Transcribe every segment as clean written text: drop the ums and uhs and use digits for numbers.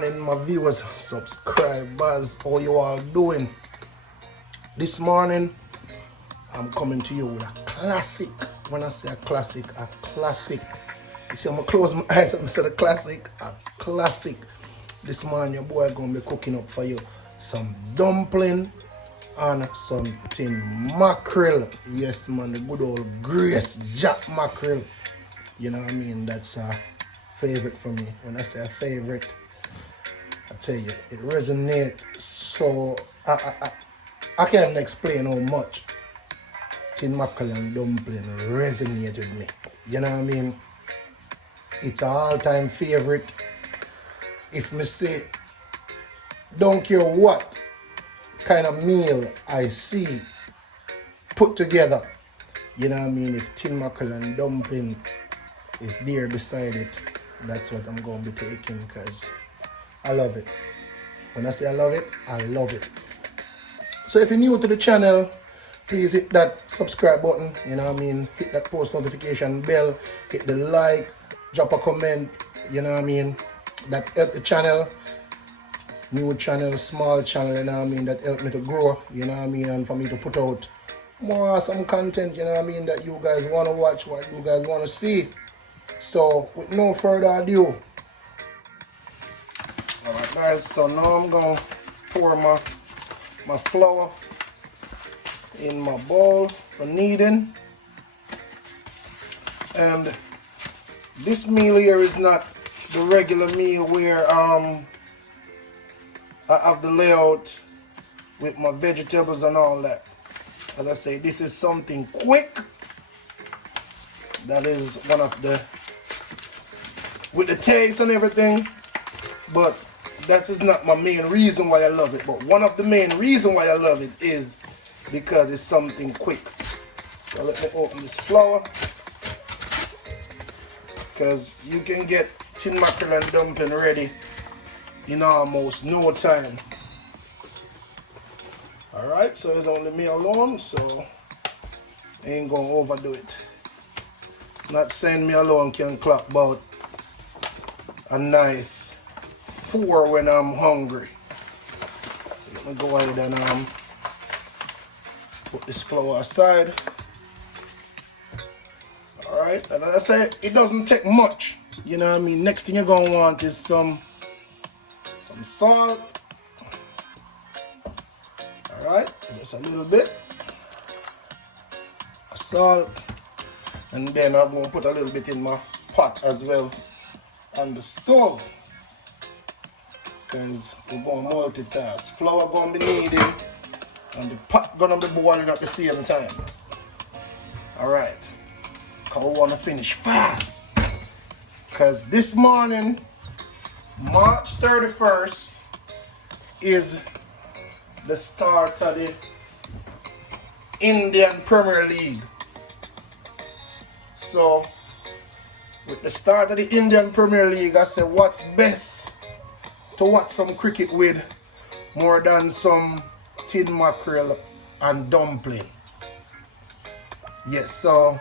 morning, my viewers, subscribers, how you all doing? This morning I'm coming to you with a classic. When I say a classic, you see, I'm gonna close my eyes and say a classic. This morning your boy gonna be cooking up for you some dumpling and some Tim Mackerel. Yes man, the good old Grace Jack Mackerel. You know what I mean? That's a favorite for me. When I say a favorite, I tell you, it resonates. So I can't explain how much Tim Mackerel and dumpling resonate with me. You know what I mean? It's an all-time favorite. If me say, don't care what kind of meal I see put together, you know what I mean? If Tim Mackerel and dumpling is there beside it, that's what I'm going to be taking, because I love it. When I say I love it, I love it. So if you're new to the channel, please hit that subscribe button, you know what I mean? Hit that post notification bell, hit the like, drop a comment, you know what I mean? That help the channel, new channel, small channel, you know what I mean? That help me to grow, you know what I mean? And for me to put out more awesome content, you know what I mean? That you guys want to watch, what you guys want to see. So with no further ado, alright guys, so now I'm going to pour my flour in my bowl for kneading. And this meal here is not the regular meal where I have the layout with my vegetables and all that. As I say, this is something quick. That is one of the, with the taste and everything, but that is not my main reason why I love it. But one of the main reasons why I love it is because it's something quick. So let me open this flour, because you can get Tim Mackerel and dumpling ready in almost no time. Alright, so it's only me alone, so I ain't gonna overdo it. Not saying me alone can clock about a nice 4 when I'm hungry. So let me go ahead and put this flour aside. Alright, and as I said, it doesn't take much. You know what I mean? Next thing you're gonna want is some salt. Alright, just a little bit of salt. And then I'm going to put a little bit in my pot as well on the stove, because we're going to multitask. Flour going to be needed and the pot going to be boiling at the same time. Alright, because we want to finish fast, because this morning, March 31st, is the start of the Indian Premier League. So, with the start of the Indian Premier League, I said, what's best to watch some cricket with more than some Tim Mackerel and dumpling? Yes, so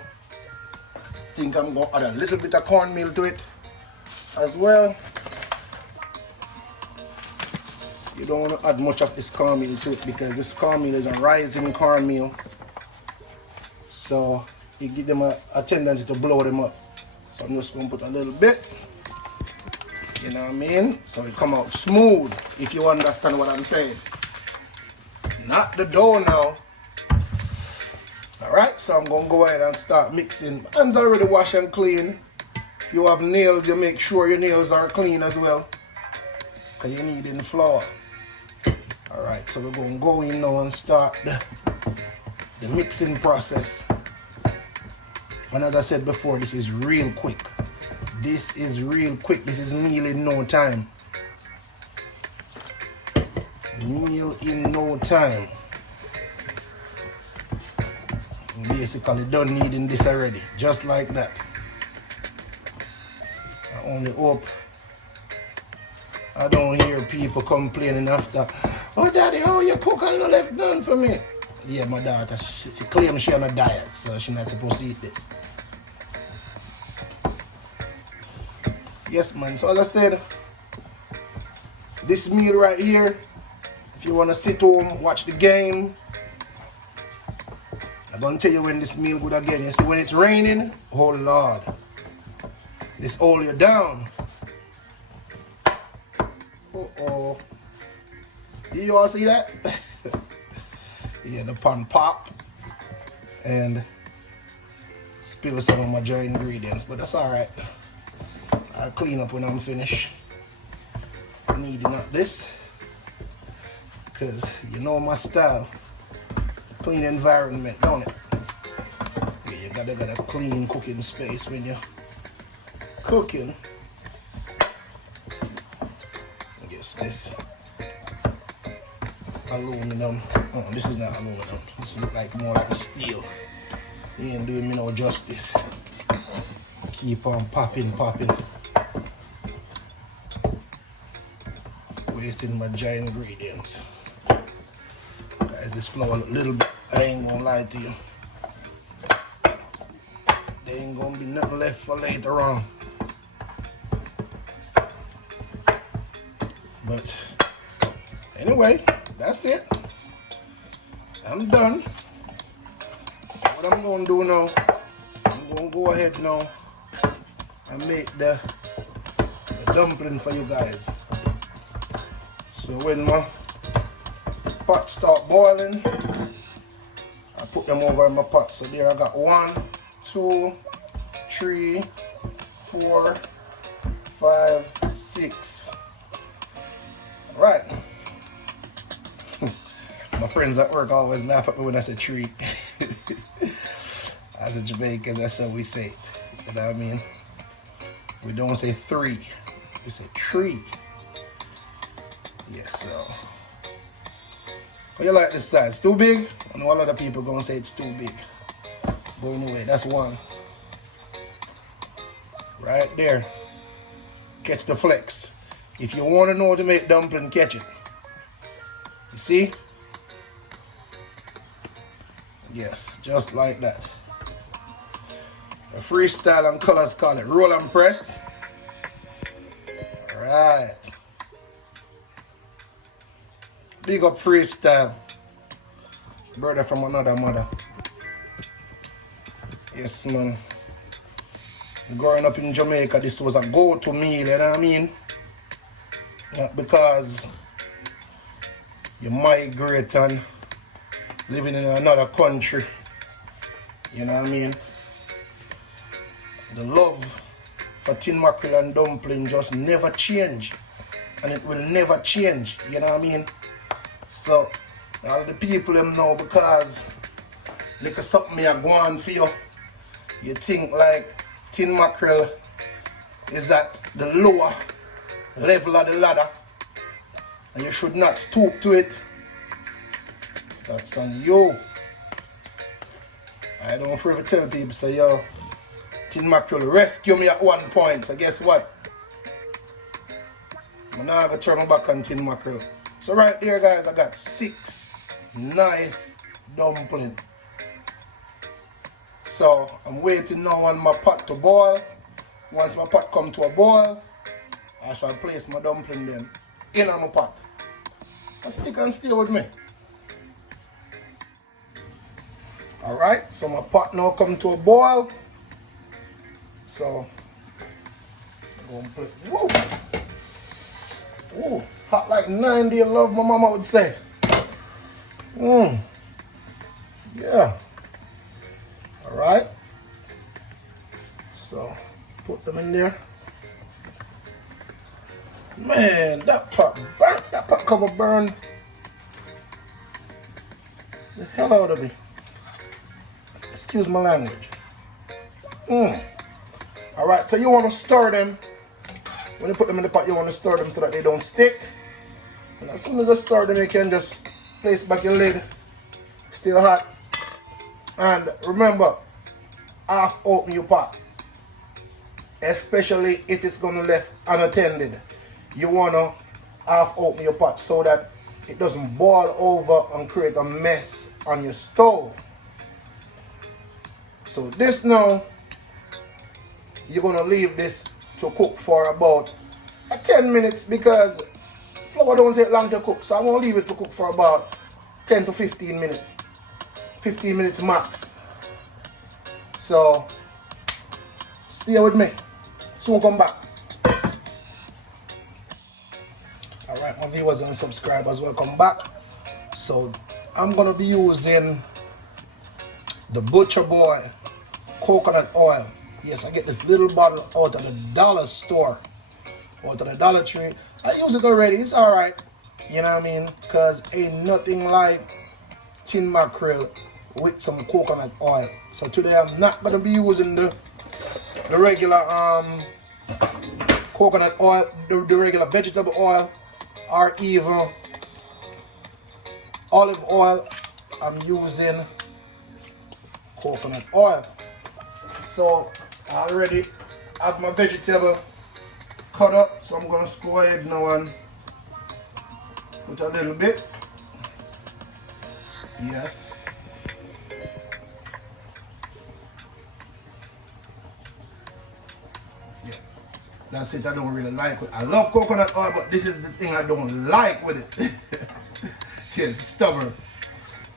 I think I'm going to add a little bit of cornmeal to it as well. You don't want to add much of this cornmeal to it, because this cornmeal is a rising cornmeal. So it gives them a tendency to blow them up. So I'm just going to put a little bit, you know what I mean? So it come out smooth, if you understand what I'm saying. Not the dough now. Alright, so I'm going to go ahead and start mixing. My hands are already washed and clean. If you have nails, you make sure your nails are clean as well, because you need the flour. Alright, so we're going to go in now and start the mixing process. And as I said before, this is real quick. This is real quick. This is meal in no time. Meal in no time. Basically done needing this already. Just like that. I only hope I don't hear people complaining after, oh daddy, how you cook and no left done for me? Yeah, my daughter, she claims she's on a diet, so she's not supposed to eat this. Yes man, so as I said, This meal right here, if you want to sit home, watch the game, I'm going to tell you when this meal good again. You see, when it's raining, oh Lord, this hold you down. Uh-oh. Do you all see that? Yeah, the pan pop and spill some of my dry ingredients, but that's alright. I'll clean up when I'm finished. Needing up this, because you know my style. Clean environment, don't it? Yeah, you gotta get a clean cooking space when you're cooking. I guess this aluminum. Oh, this is not aluminum. This looks like more like a steel. He ain't doing me no justice. Keep on popping. Wasting my dry ingredients. Guys, this flour look a little bit, I ain't gonna lie to you. There ain't gonna be nothing left for later on. But anyway, that's it. I'm done. So what I'm gonna do now, I'm gonna go ahead now and make the dumpling for you guys. So when my pot start boiling, I put them over in my pot. So there I got 1, 2, 3, 4, 5, 6. All right. My friends at work always laugh at me when I say 3. As a Jamaican, that's how we say it. You know what I mean? We don't say 3. We say 3. Yes, so. How you like this size? Too big? I know a lot of people gonna say it's too big. But anyway, that's 1. Right there. Catch the flex. If you want to know how to make dumpling, catch it. You see? Yes, just like that. A freestyle and colors call it. Roll and press. Alright. Big up freestyle. Brother from another mother. Yes, man. Growing up in Jamaica, this was a go-to meal, you know what I mean? Not because you migrate and living in another country. You know what I mean? The love for Tim Mackerel and dumpling just never change. And it will never change. You know what I mean? So, all the people them know because look at something me a go on for you. You think like Tim Mackerel is at the lower level of the ladder and you should not stoop to it. That's on you. I don't forever tell people, so yo, Tim Mackerel rescue me at one point, so guess what? I'm not gonna turn my back on Tim Mackerel. So right there guys, I got 6 nice dumplings. So I'm waiting now on my pot to boil. Once my pot come to a boil, I shall place my dumpling then in my pot. And stick and stay with me. Alright, so my pot now come to a boil. So I'm going to put, whoa. Ooh, hot like 90, love my mama would say. Yeah. Alright. So put them in there. Man, that pot burnt, that pot cover burned the hell out of me. Excuse my language. Alright, so you want to stir them. When you put them in the pot, you want to stir them so that they don't stick. And as soon as you stir them, you can just place back your lid. Still hot. And remember, half open your pot. Especially if it's going to left unattended. You want to half open your pot so that it doesn't boil over and create a mess on your stove. So this now, you're going to leave this to cook for about 10 minutes because flour don't take long to cook, so I'm going to leave it to cook for about 10 to 15 minutes. 15 minutes max. So, stay with me. Soon come back. Alright, my viewers and subscribers, welcome back. So, I'm going to be using the Butcher Boy coconut oil. Yes, I get this little bottle out of the dollar store, out of the Dollar Tree. I use it already, it's alright. You know what I mean? Because ain't nothing like Tim Mackerel with some coconut oil. So today I'm not going to be using the regular coconut oil, the regular vegetable oil, or even olive oil. I'm using coconut oil. So I already have my vegetable cut up, so I'm going to go ahead now and put a little bit. Yes. Yeah. That's it. I don't really like it. I love coconut oil, but this is the thing I don't like with it. Yeah, it's stubborn.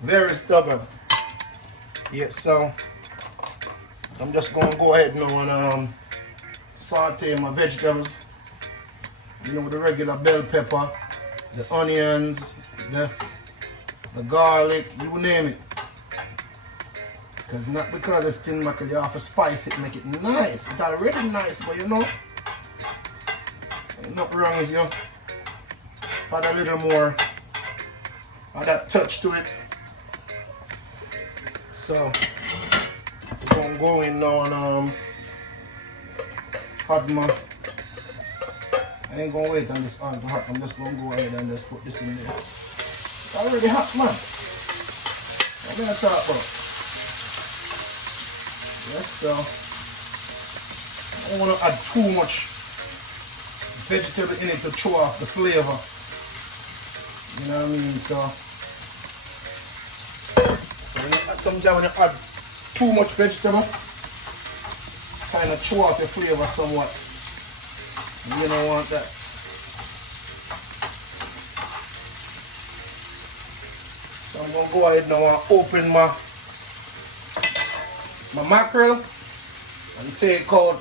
Very stubborn. Yeah, so I'm just going to go ahead now and saute my vegetables. You know, the regular bell pepper, the onions, the garlic, you name it. Because not because it's Tim Mackerel, you have to spice it, make it nice. It's already nice, but you know, ain't nothing wrong if you add a little more of that touch to it. So, we're going to go in now and add my, I ain't going to wait on this oil to hot. I'm just going to go ahead and just put this in there. It's already hot, man. What am I talk about? Yes, so I don't want to add too much vegetable in it to throw off the flavor. You know what I mean? So sometimes when you add too much vegetable, kind of throw off the flavor somewhat. You don't want that. So I'm going to go ahead now and open my mackerel and take out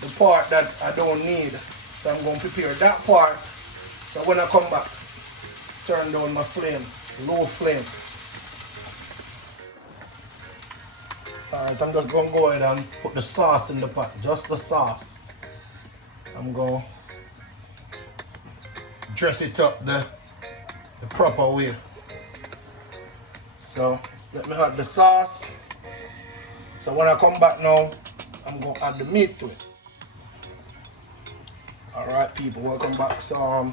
the part that I don't need. So I'm going to prepare that part. So when I come back, turn down my flame, low flame. Alright, I'm just going to go ahead and put the sauce in the pot, just the sauce. I'm going to dress it up the proper way. So let me add the sauce. So when I come back now, I'm going to add the meat to it. Alright people, welcome back. So I'm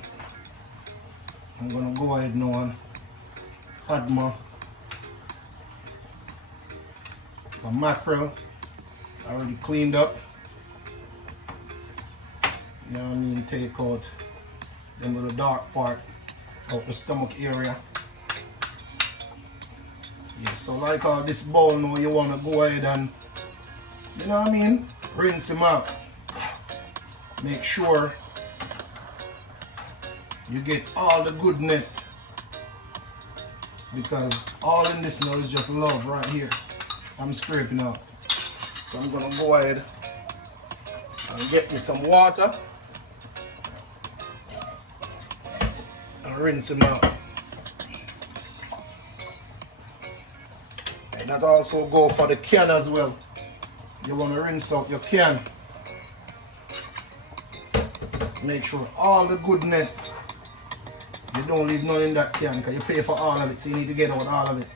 going to go ahead now and add my mackerel. Already cleaned up. You know what I mean? Take out the little dark part out the stomach area. Yeah, so like all this bowl now, you want to go ahead and, you know what I mean, rinse them out. Make sure you get all the goodness, because all in this now is just love right here. I'm scraping out. So I'm going to go ahead and get me some water and rinse them out. And that also go for the can as well. You want to rinse out your can. Make sure all the goodness, you don't leave none in that can, because you pay for all of it, so you need to get out all of it.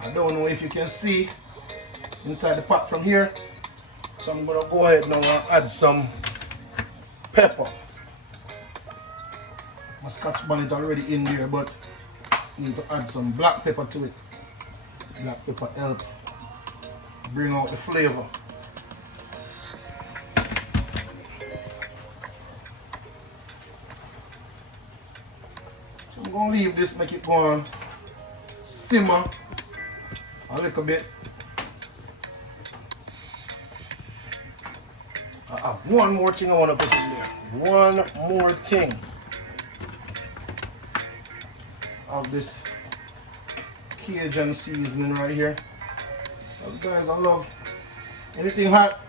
I don't know if you can see inside the pot from here, so I'm going to go ahead now and add some pepper. My scotch bonnet already in there, but I need to add some black pepper to it. Black pepper help bring out the flavor. So I'm going to leave this, make it go on simmer a little bit. I one more thing I want to put in there. One more thing of this Cajun seasoning right here. Because guys, I love anything hot.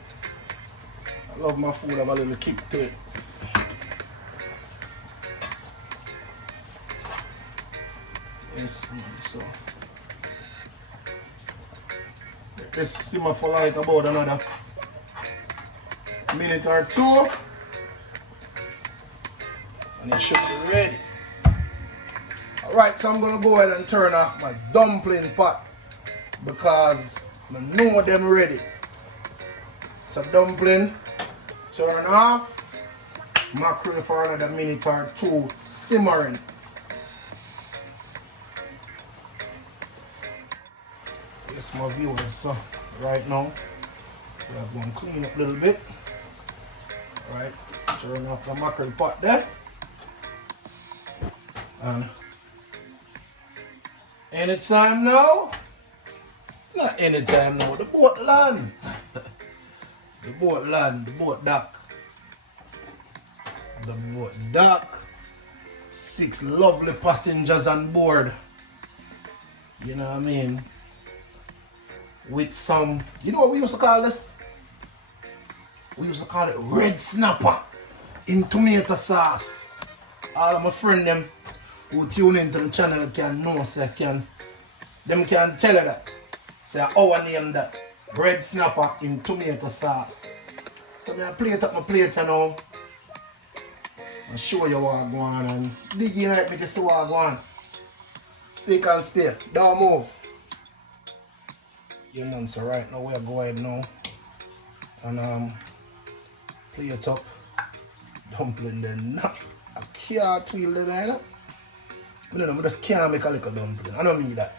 I love my food, I have a little kick to it. Yes, so let this simmer for like about another minute or two, and it should be ready. Alright, so I'm gonna go ahead and turn off my dumpling pot because I know them ready. So dumpling, turn off, mackerel for another minute or two simmering. Yes, my viewers, so right now we are going to clean up a little bit. Alright, turn off the mackerel pot there. And anytime now, not anytime now, the boat land. The boat land, the boat dock. The boat dock. 6 lovely passengers on board. You know what I mean? With some, you know what we used to call this? We used to call it red snapper in tomato sauce. All of my friends them who tune into the channel can know, say them can tell you that. Say our name that. Red snapper in tomato sauce. So I plate up my plate now. I'll show you what I'm going and dig in right, make you see what I'm going. Stick and stay. Don't move. Yeah man, so right now we're going now and plate up dumpling then. I can't twirl it either. But I just can't make a little dumpling. I don't mean that.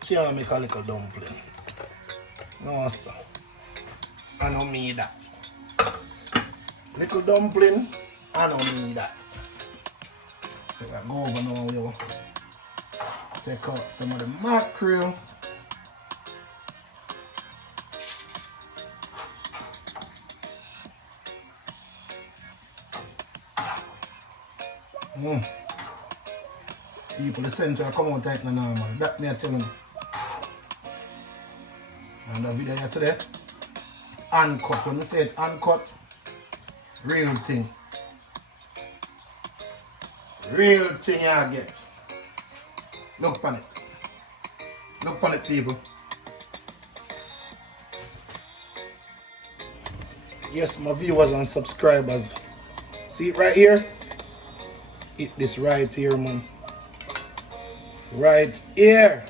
Can't make a little dumpling. No sir. I don't mean that. Little dumpling, I don't mean that. So I go over now, yo. Take out some of the mackerel. People, the center come out tight and normal. That me I tell them. And the video here today, uncut. When I say it uncut, real thing. Real thing you get. Look on it. Look on it, people. Yes, my viewers and subscribers. See it right here? Hit this right here, man. Right here.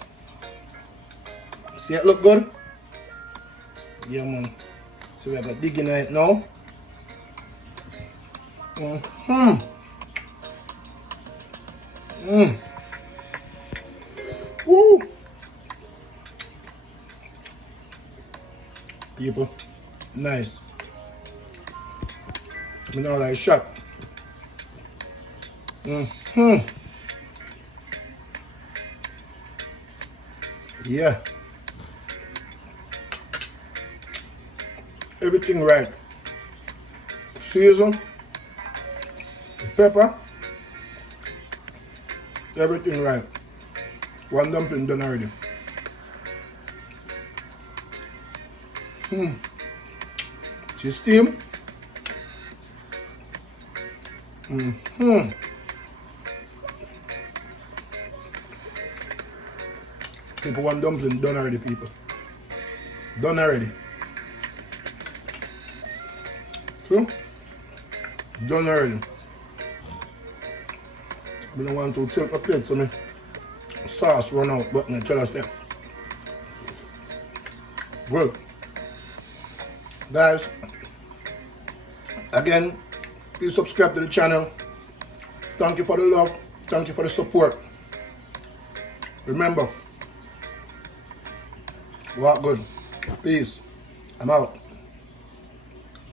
See it look good? Yeah, man. So we have a digging it now. Woo! People, nice. You know, like shot. Yeah. Everything right. Season, pepper, everything right. One dumpling done already. See steam? People, one dumpling done already, people. Done already. So, done already. I don't want to tilt my plate so me sauce run out, but I tell us that. Good. Guys, again, please subscribe to the channel. Thank you for the love. Thank you for the support. Remember, walk good. Peace. I'm out.